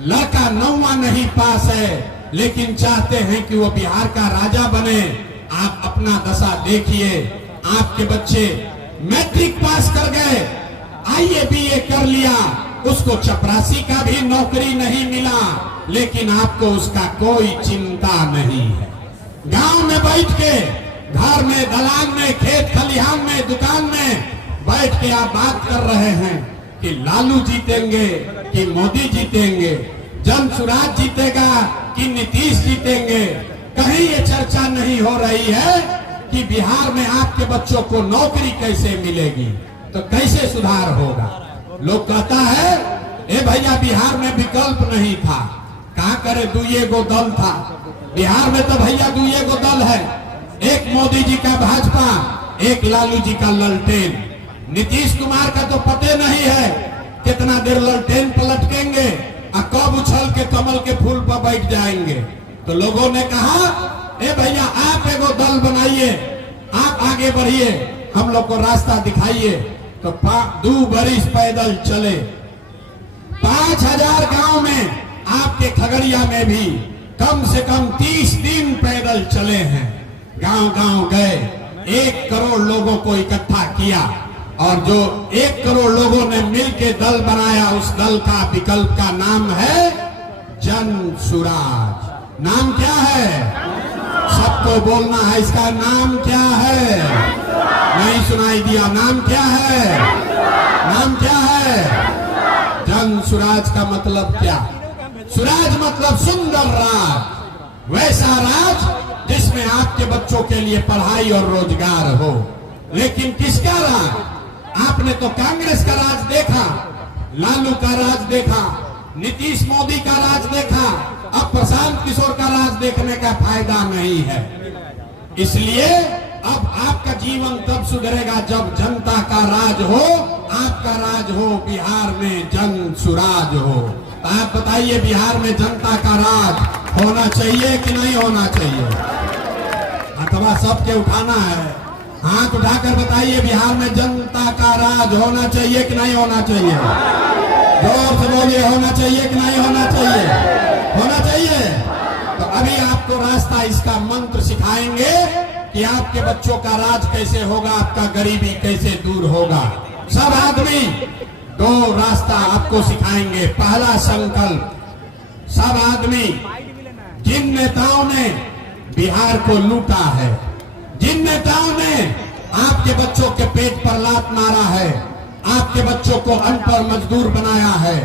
लड़का 9वां नहीं पास है, लेकिन चाहते हैं कि वो बिहार का राजा बने। आप अपना दशा देखिए, आपके बच्चे मैट्रिक पास कर गए, आईए बीए कर लिया, उसको चपरासी का भी नौकरी नहीं मिला, लेकिन आपको उसका कोई चिंता नहीं है। गांव में बैठ के, घर में, दलान में, खेत खलिहान में, दुकान में बैठ के आप बात कर रहे हैं कि लालू जीतेंगे कि मोदी जीतेंगे, जनसुराज जीतेगा कि नीतीश जीतेंगे। कहीं ये चर्चा नहीं हो रही है कि बिहार में आपके बच्चों को नौकरी कैसे मिलेगी, तो कैसे सुधार होगा। लोग कहता है ए भैया बिहार में विकल्प नहीं था, क्या करे, दुइये गो दल था बिहार में, तो भैया दुइये गो दल है, एक मोदी जी का भाजपा, एक लालू जी का ललटेन। नीतीश कुमार का तो पते नहीं है कितना देर ललटेन पलटकेंगे और कब उछल के कमल के फूल पर बैठ जाएंगे। तो लोगों ने कहा ए भैया आप एगो दल बनाइए, आप आगे बढ़िए, हम लोग को रास्ता दिखाइए। तो 2 बरिस पैदल चले, 5000 गांव में, आपके खगड़िया में भी कम से कम 30 दिन पैदल चले हैं। गांव गांव गए, 1 करोड़ लोगों को इकट्ठा किया, और जो 1 करोड़ लोगों ने मिलकर दल बनाया, उस दल का विकल्प का नाम है जनसुराज। नाम क्या है? सबको बोलना है, इसका नाम क्या है? नहीं सुनाई दिया, नाम क्या है? नाम क्या है? जनसुराज का मतलब क्या? सुराज मतलब सुंदर राज, वैसा राज जिसमें आपके बच्चों के लिए पढ़ाई और रोजगार हो। लेकिन किसका राज? आपने तो कांग्रेस का राज देखा, लालू का राज देखा, नीतीश मोदी का राज देखा, अब प्रशांत किशोर का राज देखने का फायदा नहीं है। इसलिए अब आपका जीवन तब सुधरेगा जब जनता का राज हो, आपका राज हो, बिहार में जनसुराज हो। तो आप बताइए बिहार में जनता का राज होना चाहिए कि नहीं होना चाहिए? अथवा सबके उठाना है, हाथ उठाकर बताइए बिहार में जनता का राज होना चाहिए कि नहीं होना चाहिए? जोर से बोलिए, होना चाहिए कि नहीं होना चाहिए? होना चाहिए। तो अभी आपको रास्ता, इसका मंत्र सिखाएंगे कि आपके बच्चों का राज कैसे होगा, आपका गरीबी कैसे दूर होगा। सब आदमी 2 रास्ता आपको सिखाएंगे। पहला संकल्प, सब आदमी, जिन नेताओं ने बिहार को लूटा है, जिन नेताओं ने आपके बच्चों के पेट पर लात मारा है, आपके बच्चों को अनपढ़ मजदूर बनाया है,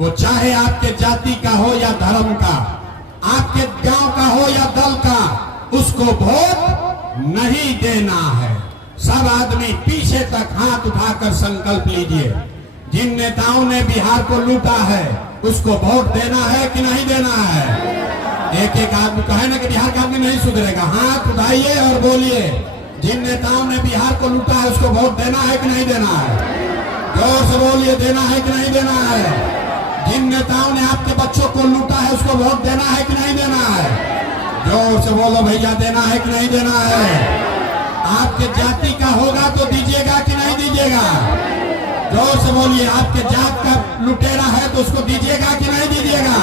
वो चाहे आपके जाति का हो या धर्म का, आपके गांव का हो या दल का, उसको वोट नहीं देना है। सब आदमी पीछे तक हाथ उठाकर संकल्प लीजिए, जिन नेताओं ने बिहार को लूटा है उसको वोट देना है कि नहीं देना है? एक एक आदमी कहे ना कि बिहार का आदमी नहीं सुधरेगा, हाथ उठाइए और बोलिए, जिन नेताओं ने बिहार को लूटा है उसको वोट देना है कि नहीं देना है? जोर से बोलिए, देना है कि नहीं देना है? जिन नेताओं ने आपके बच्चों को लूटा है उसको वोट देना है कि नहीं देना है? जोर से बोलो भैया, देना है कि नहीं देना है? आपके जाति का होगा तो दीजिएगा कि नहीं दीजिएगा? जोर से बोलिए, आपके जात का लुटेरा है तो उसको दीजिएगा कि नहीं दीजिएगा?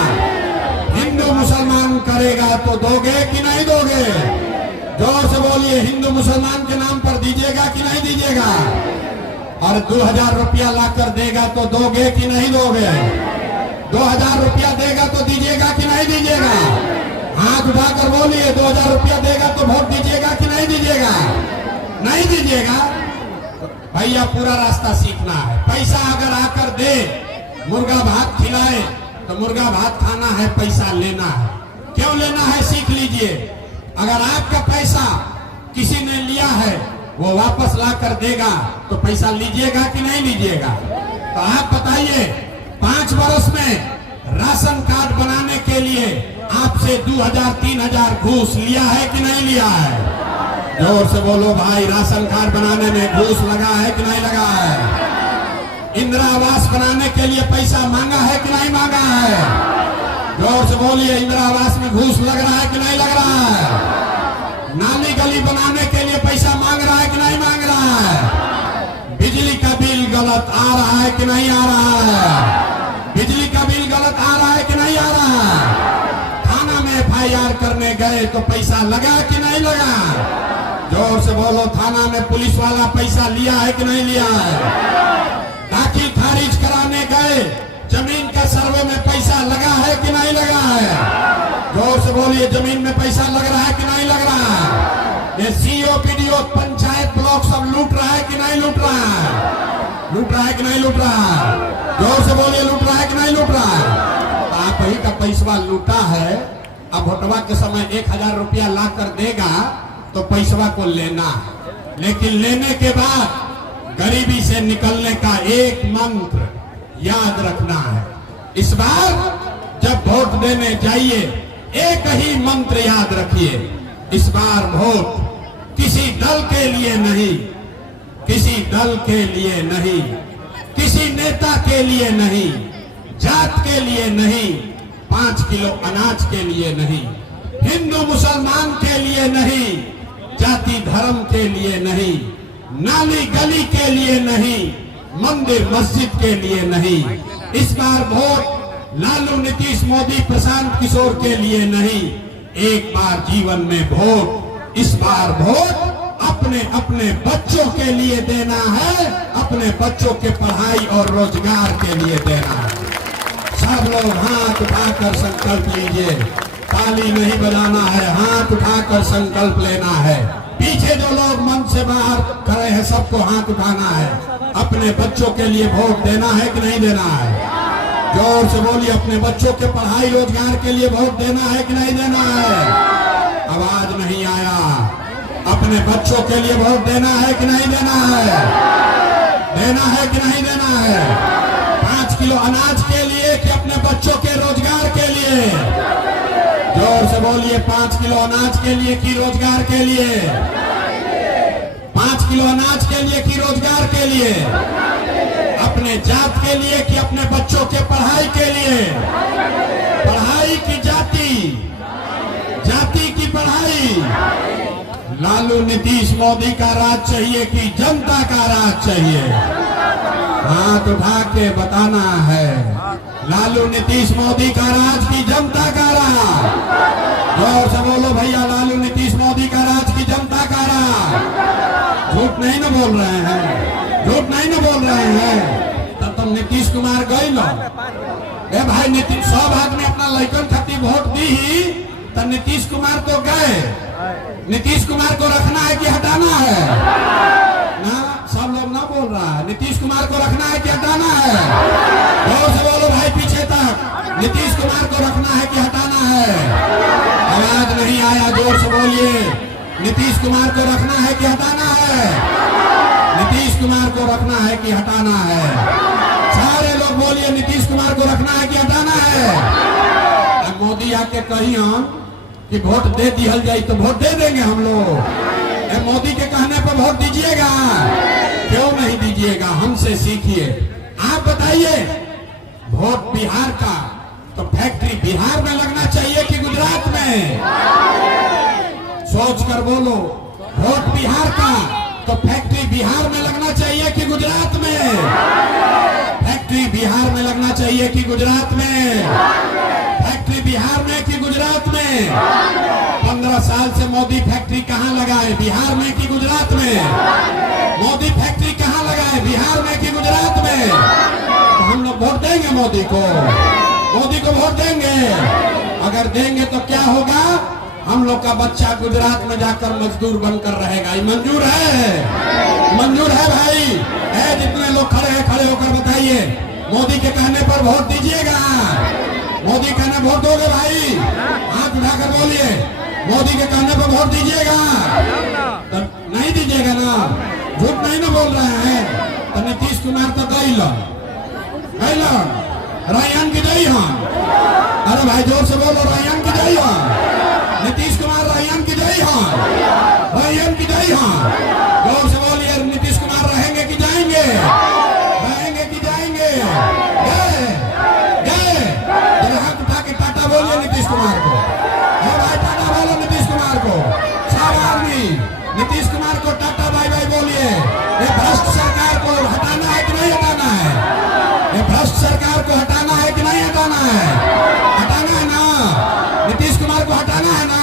हिंदू मुसलमान करेगा तो दोगे कि नहीं दोगे? जोर से बोलिए, हिंदू मुसलमान के नाम पर दीजिएगा कि नहीं दीजिएगा? और 2000 रुपया लाकर देगा तो दोगे कि नहीं दोगे? 2000 रुपया देगा तो दीजिएगा कि नहीं दीजिएगा? हाथ उठाकर बोलिए, 2000 रुपया देगा तो वोट दीजिएगा कि नहीं दीजिएगा? नहीं दीजिएगा? भैया पूरा रास्ता सीखना है। पैसा अगर आकर दे, मुर्गा भात खिलाए तो मुर्गा भात खाना है, पैसा लेना है। क्यों लेना है सीख लीजिए। अगर आपका पैसा किसी ने लिया है, वो वापस ला कर देगा तो पैसा लीजिएगा कि नहीं लीजिएगा? तो आप बताइए, 5 वर्ष में राशन कार्ड बनाने के लिए आपसे 2000-3000 घूस लिया है कि नहीं लिया है? जोर से बोलो भाई, राशन कार्ड बनाने में घूस लगा है कि नहीं लगा है? इंदिरा आवास बनाने के लिए पैसा मांगा है कि नहीं मांगा है? जोर से बोलिए, इंदिरा आवास में घूस लग रहा है कि नहीं लग रहा है? नाली गली बनाने के लिए पैसा मांग रहा है कि नहीं मांग रहा है? बिजली का बिल गलत आ रहा है कि नहीं आ रहा है? बिजली का बिल गलत आ रहा है कि नहीं करने गए तो पैसा लगा कि नहीं लगा? जोर से बोलो, थाना में पुलिस वाला पैसा लिया है कि नहीं लिया है? दाखिल खारिज कराने गए, जमीन का सर्वे में पैसा लगा है कि नहीं लगा है? जोर से बोलिए, जमीन में पैसा लग रहा है कि नहीं लग रहा है? ये सीओ पीडीओ पंचायत ब्लॉक सब लूट रहा है कि नहीं लूट रहा है? लूट रहा है कि नहीं लूट रहा है? जोर से बोलिए, लूट रहा है कि नहीं लूट रहा है? तो आप ही का पैसा लूटा है। अब वोटवा के समय 1000 रुपया ला कर देगा तो पैसवा को लेना है, लेकिन लेने के बाद गरीबी से निकलने का एक मंत्र याद रखना है। इस बार जब वोट देने जाइए, एक ही मंत्र याद रखिए, इस बार वोट किसी दल के लिए नहीं, किसी दल के लिए नहीं, किसी नेता के लिए नहीं, जात के लिए नहीं, 5 किलो अनाज के लिए नहीं, हिंदू मुसलमान के लिए नहीं, जाति धर्म के लिए नहीं, नाली गली के लिए नहीं, मंदिर मस्जिद के लिए नहीं। इस बार वोट लालू नीतीश मोदी प्रशांत किशोर के लिए नहीं, एक बार जीवन में वोट, इस बार वोट अपने अपने बच्चों के लिए देना है, अपने बच्चों के पढ़ाई और रोजगार के लिए देना है। सब लोग हाथ उठाकर संकल्प लीजिए, ताली नहीं बजाना है, हाथ उठाकर संकल्प लेना है। पीछे जो लोग मन से बाहर खड़े हैं सबको हाथ उठाना है। अपने बच्चों के लिए वोट देना है कि नहीं देना है? जोर से बोलिए, अपने बच्चों के पढ़ाई रोजगार के लिए वोट देना है कि नहीं देना है? आवाज नहीं आया। अपने बच्चों के लिए वोट देना है कि नहीं देना है? देना है कि नहीं देना है? 5 किलो अनाज के लिए कि अपने बच्चों के रोजगार के लिए? जोर से बोलिए, 5 किलो अनाज के लिए कि रोजगार के लिए? 5 किलो अनाज के लिए कि रोजगार के लिए? अपने जात के लिए कि अपने बच्चों के पढ़ाई के लिए? पढ़ाई की जाति, जाति की पढ़ाई। लालू नीतीश मोदी का राज चाहिए कि जनता का राज चाहिए? हाथ उठा के बताना है। लालू नीतीश मोदी का राज की जनता का राज? जोर से बोलो भैया, लालू नीतीश मोदी का राज की जनता का राज? झूठ नहीं ना बोल रहे हैं? झूठ नहीं ना बोल रहे हैं? तब तुम नीतीश कुमार गई लो। ए भाई, नीतीश सब आदमी अपना लड़कन खातिर वोट दी ही, तो नीतीश कुमार तो गए। नीतीश कुमार को रखना है कि हटाना है? ना, सब लोग ना बोल रहा है। नीतीश कुमार को रखना है कि हटाना है? जोर से बोलो भाई, पीछे तक। नीतीश कुमार को रखना है कि हटाना है? आवाज नहीं आया, जोर से बोलिए। नीतीश कुमार को रखना है कि हटाना है? नीतीश कुमार को रखना है कि हटाना है? सारे लोग बोलिए, नीतीश कुमार को रखना है कि हटाना है? अब मोदी आके कही हम कि वोट दे दिया जाए तो वोट दे देंगे हम लोग। मोदी के कहने पर वोट दीजिएगा? क्यों नहीं दीजिएगा? हमसे सीखिए। आप बताइए, वोट बिहार का तो फैक्ट्री बिहार में लगना चाहिए कि गुजरात में? सोच कर बोलो। वोट बिहार का तो फैक्ट्री बिहार में लगना चाहिए कि गुजरात में? फैक्ट्री बिहार में लगना चाहिए कि गुजरात में? फैक्ट्री बिहार में कि गुजरात में? 15 साल से मोदी फैक्ट्री कहाँ लगाए, बिहार में कि गुजरात में? मोदी फैक्ट्री कहाँ लगाए, बिहार में कि गुजरात में? तो हम लोग वोट देंगे मोदी को? मोदी को वोट देंगे? अगर देंगे तो क्या होगा? हम लोग का बच्चा गुजरात में जाकर मजदूर बनकर रहेगा। ये मंजूर है? मंजूर है भाई? है? जितने लोग खड़े हैं खड़े होकर बताइए, मोदी के कहने पर वोट दीजिएगा? मोदी कहने वोट दोगे भाई? हाथ उठाकर बोलिए, मोदी के कहने पर वोट दीजिएगा? तो नहीं दीजिएगा ना? झूठ नहीं ना बोल रहे हैं? तो नीतीश कुमार तो गई लो रैयन की जय हम। अरे भाई जोर से बोलो, रैयन की जय हम। नीतीश कुमार रैयन की जय हम। रैयन की जय हम। जोर से बोलिए, नीतीश कुमार रहेंगे कि जाएंगे? रहेंगे कि जाएंगे? गए गए। हाथ उठा के टाटा बोलिए नीतीश कुमार को। भाई टाटा बोलो नीतीश कुमार को। सब आदमी नीतीश कुमार को टाटा बाय बाय बोलिए। ये भ्रष्ट सरकार को हटाना है कि नहीं हटाना है? ये भ्रष्ट सरकार को हटाना है कि नहीं हटाना है? हटाना है ना? नीतीश कुमार को हटाना है ना?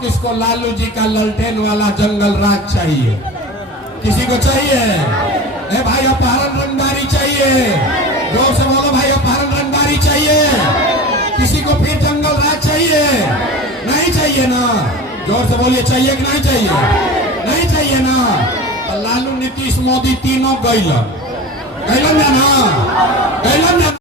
किसको लालू जी का ललटेन वाला जंगल राज चाहिए? किसी को चाहिए? ए भाई अपहरण रंगदारी चाहिए? जोर से बोलो भाई, अपहरण रंगदारी चाहिए? किसी को फिर जंगल राज चाहिए? नहीं चाहिए ना? जोर से बोलिए, चाहिए कि नहीं चाहिए? नहीं चाहिए ना? तो लालू, नीतीश, मोदी तीनों गैलन ना, गैलन ना।